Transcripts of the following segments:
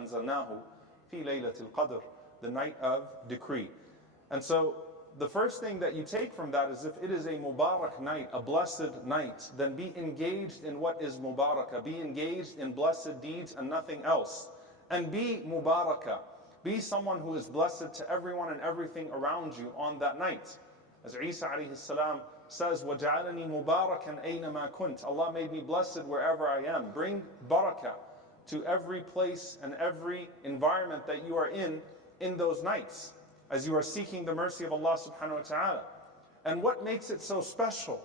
أنزلناه في ليلة القدر, the night of decree. And so the first thing that you take from that is if it is a Mubarak night, a blessed night, then be engaged in what is Mubarakah. Be engaged in blessed deeds and nothing else. And be Mubarakah. Be someone who is blessed to everyone and everything around you on that night. As Isa alayhi salam says, وَجَعَلَنِي مُبَارَكًا أَيْنَمَا كُنْتَ. Allah made me blessed wherever I am. Bring barakah to every place and every environment that you are in those nights, as you are seeking the mercy of Allah subhanahu wa ta'ala. And what makes it so special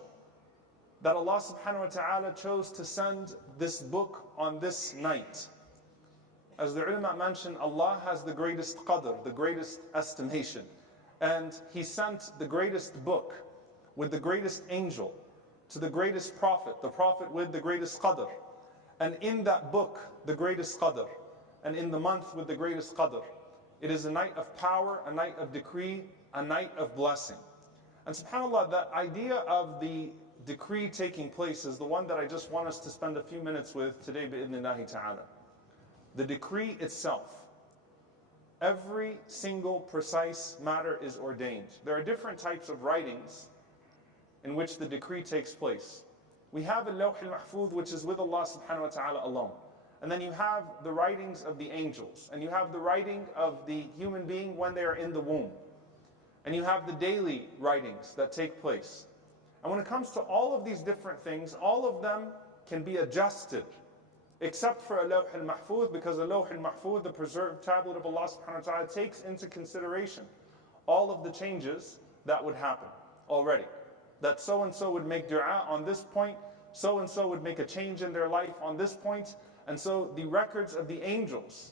that Allah subhanahu wa ta'ala chose to send this book on this night? As the ulama mentioned, Allah has the greatest qadr, the greatest estimation. And He sent the greatest book with the greatest angel to the greatest prophet, the prophet with the greatest qadr. And in that book, the greatest qadr. And in the month with the greatest qadr. It is a night of power, a night of decree, a night of blessing. And subhanAllah, that idea of the decree taking place is the one that I just want us to spend a few minutes with today, bi'idhnillahi ta'ala. The decree itself. Every single precise matter is ordained. There are different types of writings in which the decree takes place. We have al-Lawh al-Mahfuz, which is with Allah subhanahu wa ta'ala alone. And then you have the writings of the angels. And you have the writing of the human being when they are in the womb. And you have the daily writings that take place. And when it comes to all of these different things, all of them can be adjusted. Except for al-Lawh al-Mahfuz, because al-Lawh al-Mahfuz, the preserved tablet of Allah subhanahu wa ta'ala, takes into consideration all of the changes that would happen already. That so-and-so would make dua on this point, so-and-so would make a change in their life on this point, and so the records of the angels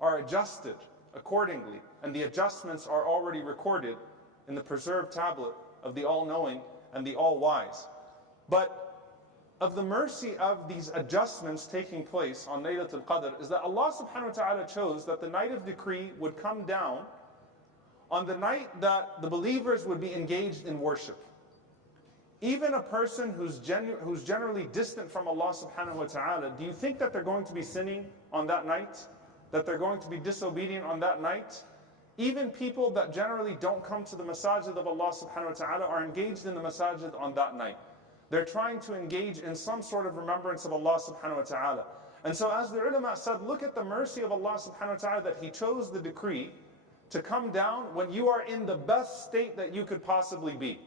are adjusted accordingly, and the adjustments are already recorded in the preserved tablet of the all-knowing and the all-wise. But of the mercy of these adjustments taking place on Laylatul Qadr is that Allah subhanahu wa ta'ala chose that the night of decree would come down on the night that the believers would be engaged in worship. Even a person who's generally distant from Allah subhanahu wa ta'ala, do you think that they're going to be sinning on that night? That they're going to be disobedient on that night? Even people that generally don't come to the masajid of Allah subhanahu wa ta'ala are engaged in the masajid on that night. They're trying to engage in some sort of remembrance of Allah subhanahu wa ta'ala. And so as the ulama said, look at the mercy of Allah subhanahu wa ta'ala that He chose the decree to come down when you are in the best state that you could possibly be.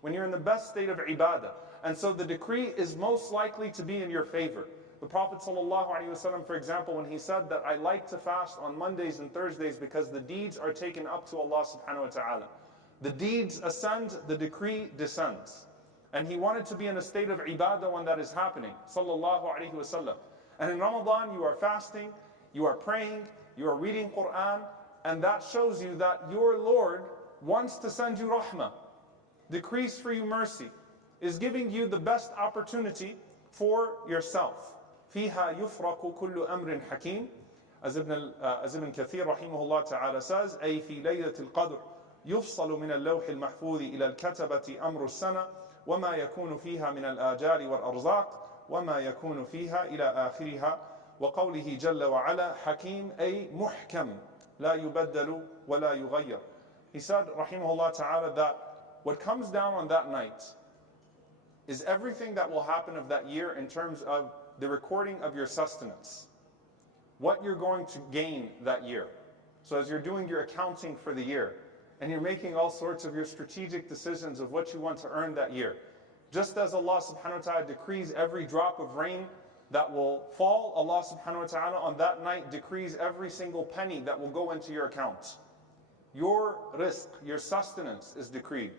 When you're in the best state of ibadah. And so the decree is most likely to be in your favor. The Prophet ﷺ, for example, when he said that I like to fast on Mondays and Thursdays because the deeds are taken up to Allah subhanahu wa ta'ala. The deeds ascend, the decree descends. And he wanted to be in a state of ibadah when that is happening. Sallallahu alayhi wa sallam. And in Ramadan you are fasting, you are praying, you are reading Quran, and that shows you that your Lord wants to send you rahmah, decrees for you mercy, is giving you the best opportunity for yourself. فيها يفرق كل أمر حكيم, as Ibn Kathir rahimahullah ta'ala says, أي في ليلة القدر يفصل من اللوح المحفوظ إلى الكتبة أمر السنة وما يكون فيها من الآجال والأرزاق وما يكون فيها إلى آخرها وقوله جل وعلا حكيم أي محكم لا يبدل ولا يغير. He said rahimahullah ta'ala that what comes down on that night is everything that will happen of that year in terms of the recording of your sustenance, what you're going to gain that year. So as you're doing your accounting for the year, and you're making all sorts of your strategic decisions of what you want to earn that year. Just as Allah subhanahu wa ta'ala decrees every drop of rain that will fall, Allah subhanahu wa ta'ala on that night decrees every single penny that will go into your account. Your rizq, your sustenance is decreed.